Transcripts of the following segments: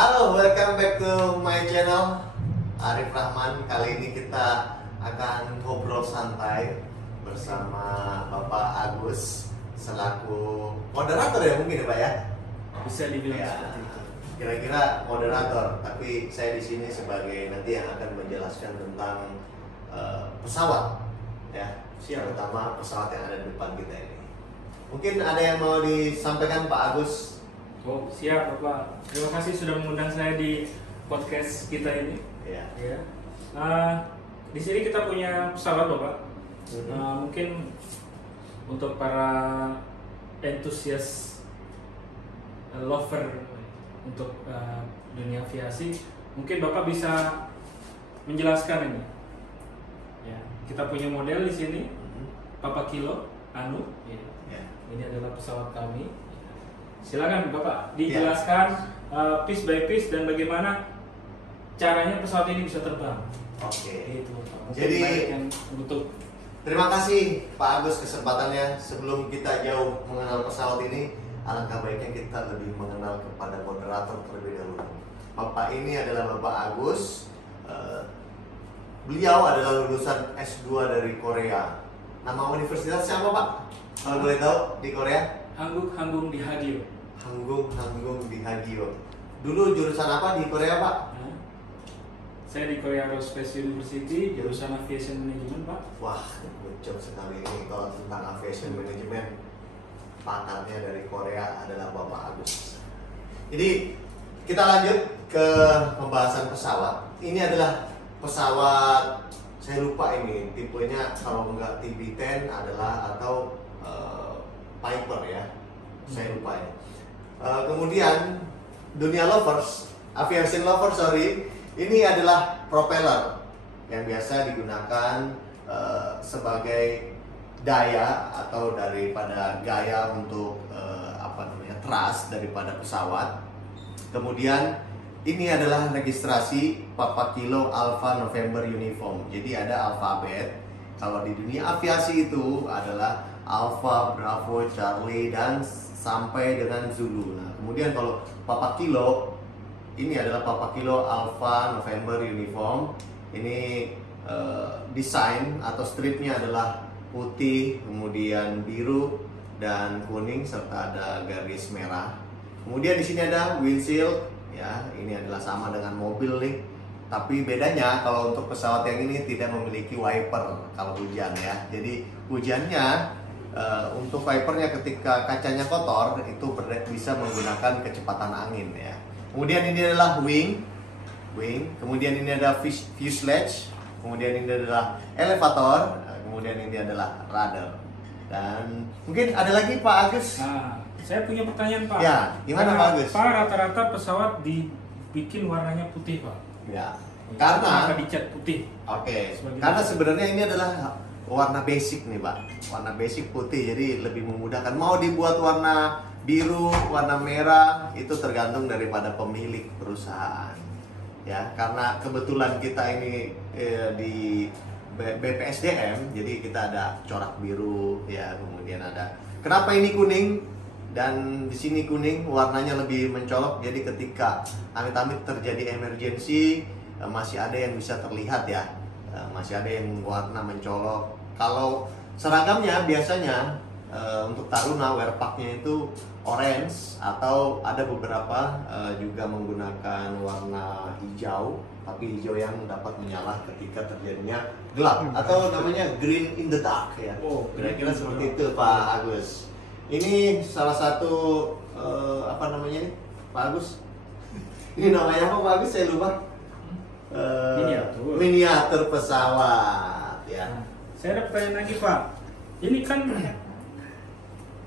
Halo, welcome back to my channel Arif Rahman. Kali ini kita akan ngobrol santai bersama Bapak Agus selaku moderator ya mungkin ya Pak ya? Bisa dibilang Ya, seperti itu. kira-kira moderator, tapi saya di sini sebagai nanti yang akan menjelaskan tentang pesawat ya, terutama pesawat yang ada di depan kita ini. Mungkin ada yang mau disampaikan Pak Agus? Oh, siap Bapak. Terima kasih sudah mengundang saya di podcast kita ini. Ya. Ya. Di sini kita punya pesawat Bapak. Mungkin untuk para entusias lover untuk dunia aviasi, mungkin Bapak bisa menjelaskan ini. Ya, kita punya model di sini, Papa Kilo Anu. Ya. Ini adalah pesawat kami. Silakan Bapak dijelaskan piece by piece dan bagaimana caranya pesawat ini bisa terbang. Oke. Gitu, Bapak. Mungkin Jadi banyak yang butuh. terima kasih Pak Agus kesempatannya. Sebelum kita jauh mengenal pesawat ini, alangkah baiknya kita lebih mengenal kepada moderator terlebih dahulu. Bapak ini adalah Bapak Agus. Beliau adalah lulusan S2 dari Korea. Nama universitasnya apa Pak? Kalau boleh tahu di Korea? Hanggung di Hagio. Hanggung di Hagio. Dulu jurusan apa di Korea Pak? Saya di Korea Aerospace University, jurusan Aviation Management Pak. Wah, lucu sekali ini kalau tentang aviation management. Pakarnya dari Korea adalah Bapak Agus. Jadi kita lanjut ke pembahasan pesawat. Ini adalah pesawat, saya lupa ini tipenya, kalau enggak TB-10 adalah atau Piper ya, saya lupa ya. Kemudian dunia lovers, aviation lovers sorry, ini adalah propeller yang biasa digunakan sebagai daya atau daripada gaya untuk thrust daripada pesawat. Kemudian ini adalah registrasi Papa Kilo Alpha November Uniform. Jadi ada alfabet. Kalau di dunia aviasi itu adalah Alpha, Bravo, Charlie dan sampai dengan Zulu. Nah, kemudian kalau Papa Kilo ini adalah Papa Kilo Alpha November Uniform. Ini desain atau stripnya adalah putih, kemudian biru dan kuning serta ada garis merah. Kemudian di sini ada windshield, ya ini adalah sama dengan mobil nih. Tapi bedanya kalau untuk pesawat yang ini tidak memiliki wiper kalau hujan ya. Jadi hujannya untuk wipernya ketika kacanya kotor itu bisa menggunakan kecepatan angin ya. Kemudian ini adalah wing. Kemudian ini ada fuselage. Kemudian ini adalah elevator. Kemudian ini adalah rudder. Dan mungkin ada lagi Pak Agus. Saya punya pertanyaan Pak. Ya, gimana Pak Agus? Pak, rata-rata pesawat dibikin warnanya putih Pak. Ya, karena dicat putih. Oke, karena sebenarnya ini adalah warna basic nih Pak. Warna basic putih, jadi lebih memudahkan. Mau dibuat warna biru, warna merah, itu tergantung daripada pemilik perusahaan. Ya, karena kebetulan kita ini di BPSDM, jadi kita ada corak biru, ya kemudian ada. Kenapa ini kuning? Dan di sini kuning, warnanya lebih mencolok. Jadi ketika amit-amit terjadi emergency, masih ada yang bisa terlihat ya, masih ada yang warna mencolok. Kalau seragamnya biasanya untuk taruna wearpacknya itu orange atau ada beberapa juga menggunakan warna hijau, tapi hijau yang dapat menyala ketika terjadinya gelap atau namanya green in the dark ya. Kira-kira seperti itu Pak Agus. Ini salah satu apa namanya nih Pak Agus? Ini namanya apa Pak Agus? Saya lupa. Miniatur pesawat ya. Saya ada pertanyaan lagi Pak. Ini kan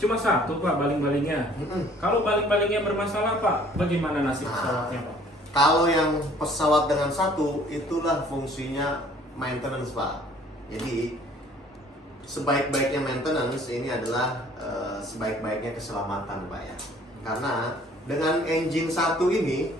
cuma satu Pak baling-balingnya. Kalau baling-balingnya bermasalah Pak, bagaimana nasib pesawatnya Pak? Kalau yang pesawat dengan satu, itulah fungsinya maintenance Pak. Jadi sebaik-baiknya maintenance ini adalah sebaik-baiknya keselamatan Pak ya. Karena dengan engine satu ini,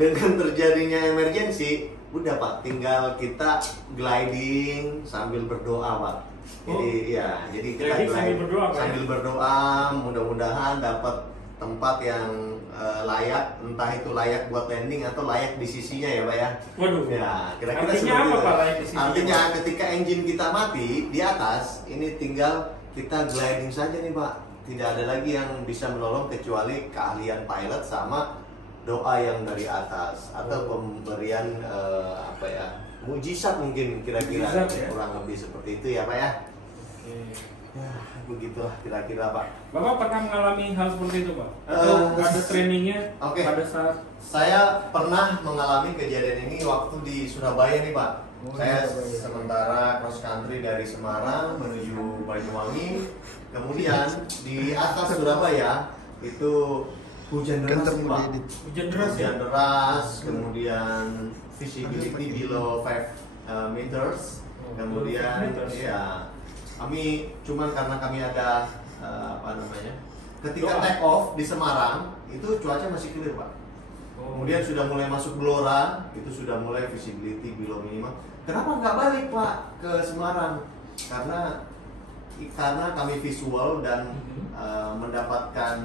dengan terjadinya emergency, udah Pak, tinggal kita gliding sambil berdoa Pak. Jadi ya, jadi kita sambil berdoa, Pak, sambil berdoa, mudah-mudahan dapat tempat yang layak, entah itu layak buat landing atau layak di sisinya ya Pak ya. Waduh. Ya, kira-kira Artinya seperti apa itu. Pak layak di sisi? Artinya ketika engine kita mati di atas, ini tinggal kita gliding saja nih Pak. Tidak ada lagi yang bisa menolong kecuali keahlian pilot sama doa yang dari atas atau pemberian apa ya, mujizat mungkin kira-kira, Mujizat, ya? kurang lebih seperti itu ya Pak ya. Oke. Ya, begitulah kira-kira Pak. Bapak pernah mengalami hal seperti itu Pak? Atau ada trainingnya Oke. pada saat Saya pernah mengalami kejadian ini waktu di Surabaya nih Pak. Oh, Saya Surabaya. sementara cross country dari Semarang menuju Banyuwangi. Kemudian di atas Surabaya itu hujan deras nih Pak. hujan deras ya? Hujan deras, kemudian visibility below 5 meters. Kemudian meters. ya kami cuman karena kami ada apa namanya? Ketika Doa. take off di Semarang itu cuaca masih clear Pak. Kemudian sudah mulai masuk Blora, itu sudah mulai visibility below minimum. Kenapa nggak balik Pak ke Semarang? Karena kami visual dan mendapatkan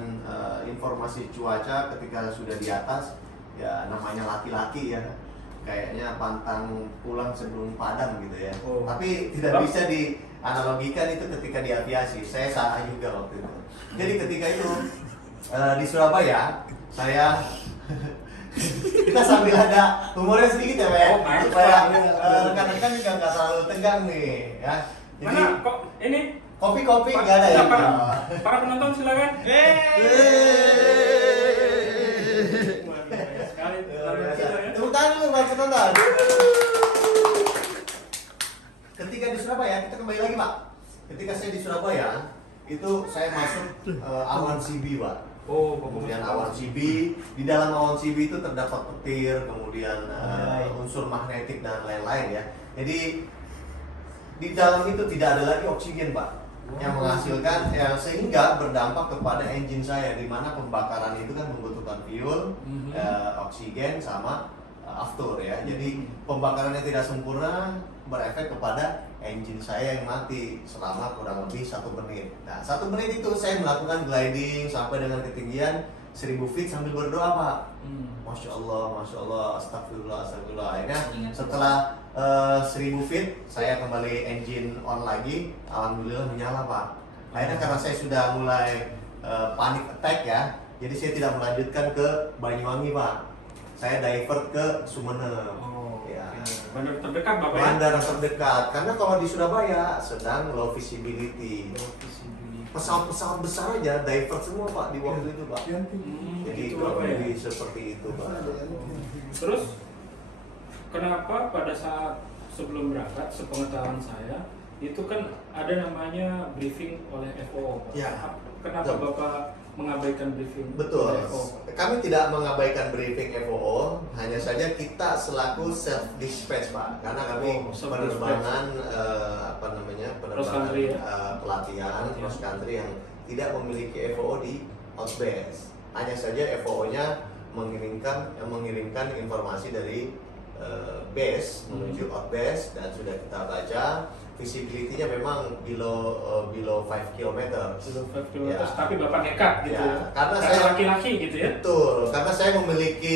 informasi cuaca ketika sudah di atas, ya namanya laki-laki ya, kayaknya pantang pulang sebelum padam gitu ya. Oh. Tapi tidak bisa dianalogikan itu ketika di aviasi. Saya salah juga waktu itu. Jadi ketika itu di Surabaya, saya kita sambil ada humornya sedikit ya Pak ya, Oh, baik, supaya Pak. rekan-rekan juga nggak terlalu tegang nih ya. Jadi Mana kok ini? kopi-kopi nggak ada ya? Para penonton silakan. Waduh, banyak sekali. Luar Luar biasa. biasa ya. Tepuk tangan dulu buat penonton. Ketika di Surabaya, kita kembali lagi Pak. Ketika saya di Surabaya, itu saya masuk awan CB Pak. Oh, Kemudian awan CB, di dalam awan CB itu terdapat petir, kemudian unsur magnetik dan lain-lain ya. Jadi di dalam itu tidak ada lagi oksigen Pak, yang menghasilkan ya, sehingga berdampak kepada engine saya, di mana pembakaran itu kan membutuhkan fuel, oksigen sama after ya. Jadi pembakarannya tidak sempurna, berefek kepada engine saya yang mati selama kurang lebih 1 menit. Nah, 1 menit itu saya melakukan gliding sampai dengan ketinggian 1000 feet sambil berdoa Pak. Masya Allah, astagfirullah. Akhirnya setelah 1000 feet saya kembali engine on lagi, alhamdulillah menyala Pak. Akhirnya karena saya sudah mulai panic attack ya, jadi saya tidak melanjutkan ke Banyuwangi Pak. Saya divert ke Sumeneb. Ya. Bandar terdekat Bapak ya? Bandara terdekat, karena kalau di Surabaya sedang low visibility. Pesawat-pesawat besar aja divert semua Pak di waktu itu Pak. Jadi Gitu, kurang Bapak ya? lebih seperti itu Pak. Terus kenapa pada saat sebelum berangkat, sepengetahuan saya itu kan ada namanya briefing oleh FOO Pak. Ya. Kenapa Betul. Bapak mengabaikan briefing Betul. oleh FOO? Kami tidak mengabaikan briefing FOO, hanya saja kita selaku self dispatch Pak, karena kami Oh, self-dispatch. penerbangan apa namanya, Cross penerbangan country ya? pelatihan cross country yang tidak memiliki FOO di outbase. Hanya saja FOO-nya mengirimkan informasi dari base menuju outbase, dan sudah kita baca visibility-nya memang below 5 km. Below 5 km, Ya. tapi Bapak nekat gitu Ya, ya? karena saya- laki-laki gitu ya? Betul, karena saya memiliki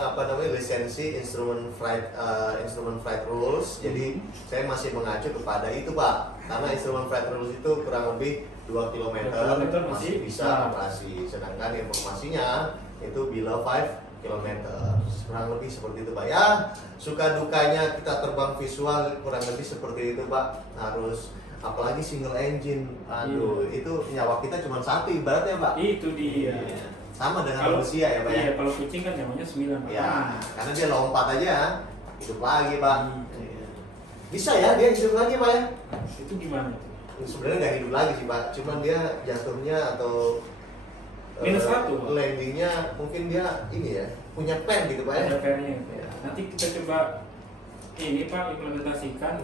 apa namanya, lisensi instrument flight rules. Jadi saya masih mengacu kepada itu Pak, karena instrument flight rules itu kurang lebih 2 km 2 km masih masih bisa operasi, sedangkan informasinya itu below 5 km, kurang lebih seperti itu Pak ya. Suka dukanya kita terbang visual kurang lebih seperti itu Pak, harus apalagi single engine, aduh itu nyawa kita cuma satu ibaratnya Pak. Itu dia. Sama dengan Kalau- manusia ya Pak ya. Iya, kalau kucing kan namanya 9 Pak. Ya, karena dia lompat aja hidup lagi Pak. Bisa ya dia hidup lagi Pak ya. Itu gimana tuh? Sebenarnya nggak hidup lagi sih Pak, cuman dia jatuhnya atau Minus 1, Pak. landingnya mungkin dia ini ya punya plan gitu Pak ya. Ada PR-nya gitu. Ya. Nanti kita coba ini Pak implementasikan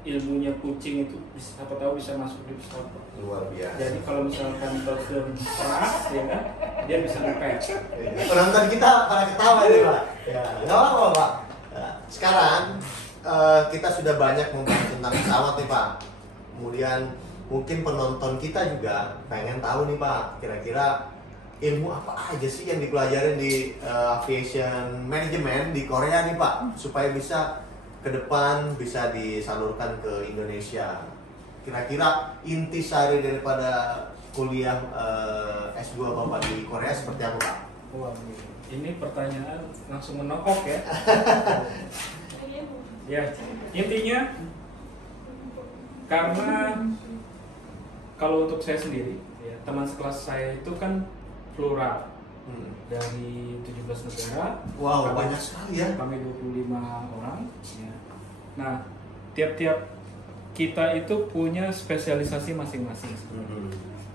ilmunya kucing itu siapa tahu bisa masuk di pesawat Pak. Luar biasa. Jadi kalau misalkan touchdown keras ya kan, dia bisa repair. Penonton kita pada ketawa nih Pak. Ya, nggak apa-apa Pak. Nah, sekarang kita sudah banyak membahas tentang pesawat nih Pak. Kemudian mungkin penonton kita juga pengen tahu nih Pak, kira-kira ilmu apa aja sih yang dipelajarin di aviation management di Korea nih Pak, supaya bisa ke depan bisa disalurkan ke Indonesia. Kira-kira intisari daripada kuliah S2 Bapak di Korea seperti apa Pak? Wah, ini pertanyaan langsung menokok ya. Ya, intinya karena kalau untuk saya sendiri, ya, teman sekelas saya itu kan plural dari 17 negara. Wow, banyak sekali ya. Kami 25 orang. Ya. Nah, tiap-tiap kita itu punya spesialisasi masing-masing.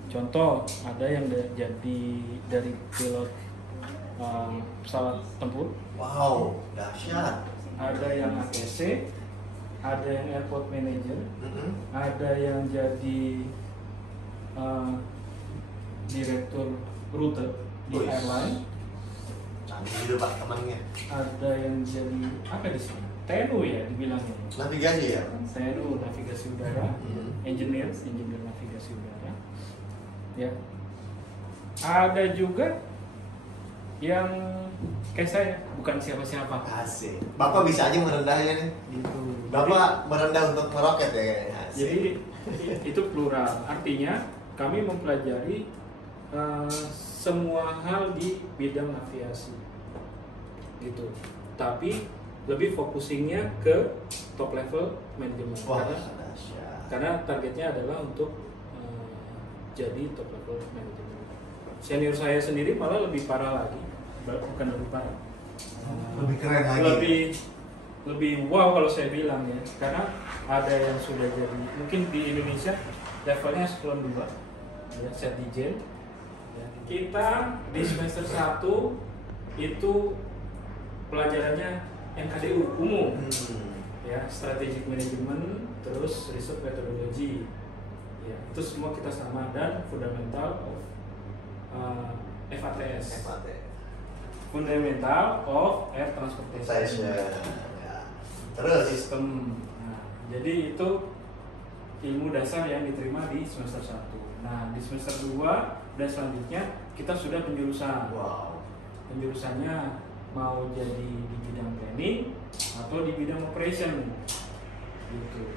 Contoh, ada yang jadi dari pilot pesawat tempur. Wow, dahsyat. Ada yang ATC, ada yang airport manager, ada yang jadi direktur rute di airline. Canggih juga Pak temannya. Ada yang jadi apa di sini? TNU ya dibilangnya. Navigasi ya? TNU, navigasi udara, engineer navigasi udara. Ya. Ada juga yang kayak saya, bukan siapa-siapa. Asik. Bapak bisa aja merendahnya nih. Gitu. Bapak merendah untuk meroket ya kayaknya. Asik. Jadi itu plural. Artinya kami mempelajari semua hal di bidang aviasi. Gitu. Tapi lebih focusingnya ke top level manajemen. Wah, dahsyat. Karena targetnya adalah untuk jadi top level manajemen. Senior saya sendiri malah lebih parah lagi, bukan lebih parah, Lebih keren lagi. lebih wow kalau saya bilang ya, karena ada yang sudah jadi mungkin di Indonesia levelnya eselon 2 ya, set dijen ya. Kita di semester 1 itu pelajarannya NKDU umum ya, strategic management, terus research methodology ya, itu semua kita sama, dan fundamental of FATS, fundamental of air transportation ya. Terus system. Nah, jadi itu ilmu dasar yang diterima di semester 1. Nah, di semester 2 dan selanjutnya kita sudah penjurusan. Wow. Penjurusannya mau jadi di bidang planning atau di bidang operation gitu.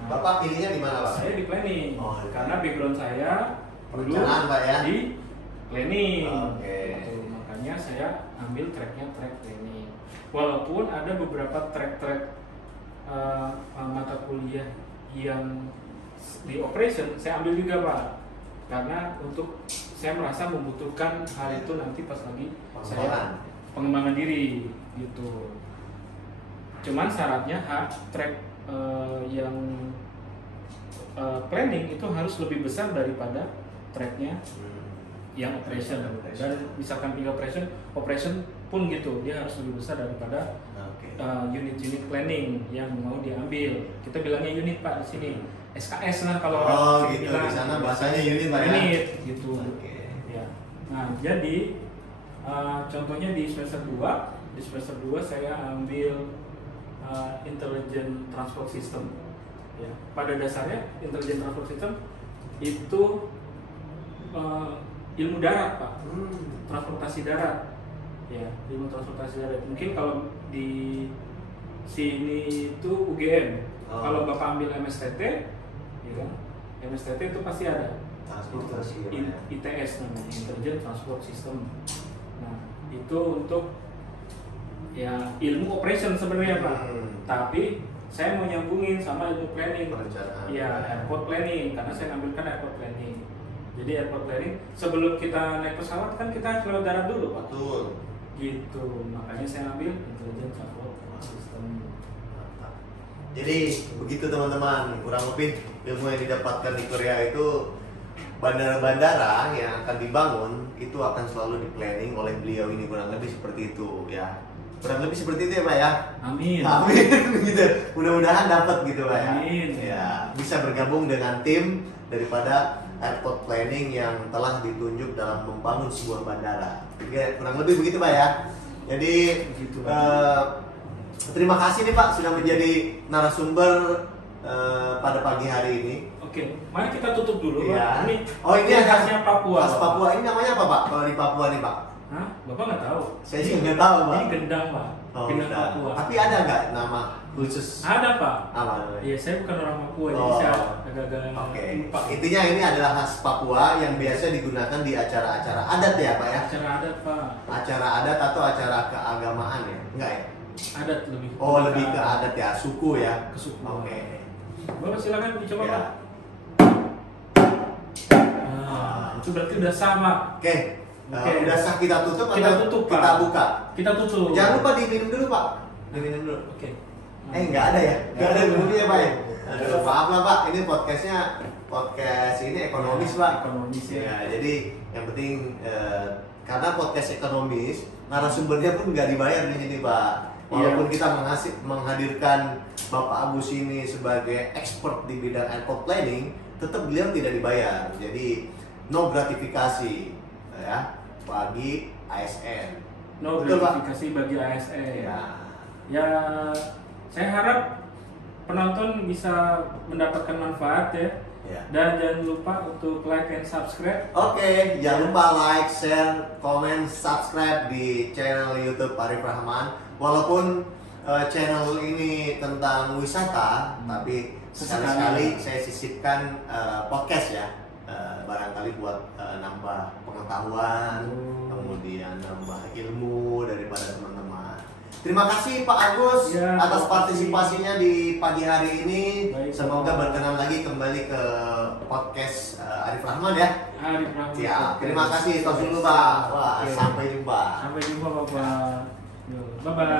Nah, Bapak pilihnya di mana Pak? saya di planning. Oh, iya. Karena background saya dulu Perencanaan, Pak, ya? di planning. Oke. Gitu. Makanya saya ambil tracknya track planning. Walaupun ada beberapa track-track mata kuliah yang di operation saya ambil juga Pak, karena untuk saya merasa membutuhkan hal itu nanti pas lagi saya pengembangan diri gitu. Cuman syaratnya track yang planning itu harus lebih besar daripada tracknya yang operation. Dan misalkan pilih operation pun gitu, dia harus lebih besar daripada unit-unit planning yang mau diambil. Kita bilangnya unit Pak di sini, SKS lah kalau orang gitu, bilang. di sana bahasanya unit Pak ya? Unit gitu. Ya. Nah, jadi contohnya di semester 2, saya ambil Intelligent Transport System. Ya. Pada dasarnya Intelligent Transport System itu ilmu darat Pak, transportasi darat. Ya, ilmu transportasi darat. Mungkin kalau di sini itu UGM. Kalau Bapak ambil MSTT, ya kan? MSTT itu pasti ada. Transportasi. ITS namanya, Intelligent Transport System. Nah, itu untuk ya ilmu operation sebenarnya Pak. Tapi saya mau nyambungin sama ilmu planning. Perencanaan. Ya, airport planning, karena saya ngambilkan airport planning. Jadi airport planning sebelum kita naik pesawat kan kita harus lewat darat dulu Pak. Betul. Gitu, makanya saya ambil Intelligent Transport System. Jadi begitu teman-teman, kurang lebih ilmu yang didapatkan di Korea itu, bandara-bandara yang akan dibangun itu akan selalu di planning oleh beliau ini, kurang lebih seperti itu ya. Kurang lebih seperti itu ya Pak ya. Amin. Amin gitu. Mudah-mudahan dapat gitu Pak ya. Amin. Ya, bisa bergabung dengan tim daripada airport planning yang telah ditunjuk dalam membangun sebuah bandara. Jadi, kurang lebih begitu Pak ya. Jadi Begitu, terima kasih nih Pak sudah menjadi narasumber pada pagi hari ini. Oke, mari kita tutup dulu, Pak. Iya. Ini Ini khasnya Papua. Khas Papua. Ini namanya apa, Pak? Kalau di Papua nih, Pak? Hah? Bapak nggak tahu? Saya juga nggak tahu, Pak. Ini gendang, Pak. Oh, Gendang udah. Papua. Tapi ada nggak nama khusus? Ada, Pak. Apa namanya? Iya, saya bukan orang Papua, jadi Oh. saya agak-agak Oke. lupa. Intinya ini adalah khas Papua yang biasa digunakan di acara-acara adat ya, Pak ya? Acara adat, Pak. Acara adat atau acara keagamaan ya? Enggak ya? Adat lebih. Oh, lebih ke adat ya, suku ya? Ke suku. Oke. Bapak silakan dicoba, Ya. Pak. Nah, itu berarti udah sama. Oke. Oke. Udah sah kita tutup Kita atau tutup, kita Pak. buka? Kita tutup. Jangan lupa diminum dulu, Pak. Diminum dulu. Oke. Nggak ada ya? Nggak ada minumnya, Pak ya? Aduh, maaf lah, Pak. Ini podcast ini ekonomis, Pak. Ekonomis ya. Ya, jadi yang penting karena podcast ekonomis, narasumbernya pun nggak dibayar di sini, Pak. Walaupun kita menghadirkan Bapak Agus ini sebagai expert di bidang airport planning, tetap beliau tidak dibayar. Jadi no gratifikasi ya bagi ASN. No Betul, Pak? gratifikasi bagi ASN. Ya. Ya, saya harap penonton bisa mendapatkan manfaat ya. Ya. Dan jangan lupa untuk like and subscribe. Oke, jangan lupa like, share, komen, subscribe di channel YouTube Arif Rahman. Walaupun channel ini tentang wisata, tapi sekali-sekali saya sisipkan podcast ya. Barangkali buat nambah pengetahuan, kemudian nambah ilmu daripada teman-teman. Terima kasih Pak Agus Ya, atas terima kasih. partisipasinya di pagi hari ini. Baik, Semoga Pak. berkenan lagi kembali ke podcast Arif Rahman ya. Arif Rahman. Siap. Terima kasih. Tos dulu Pak. Wah, Oke. sampai jumpa. Sampai jumpa Bapak. Bye bye.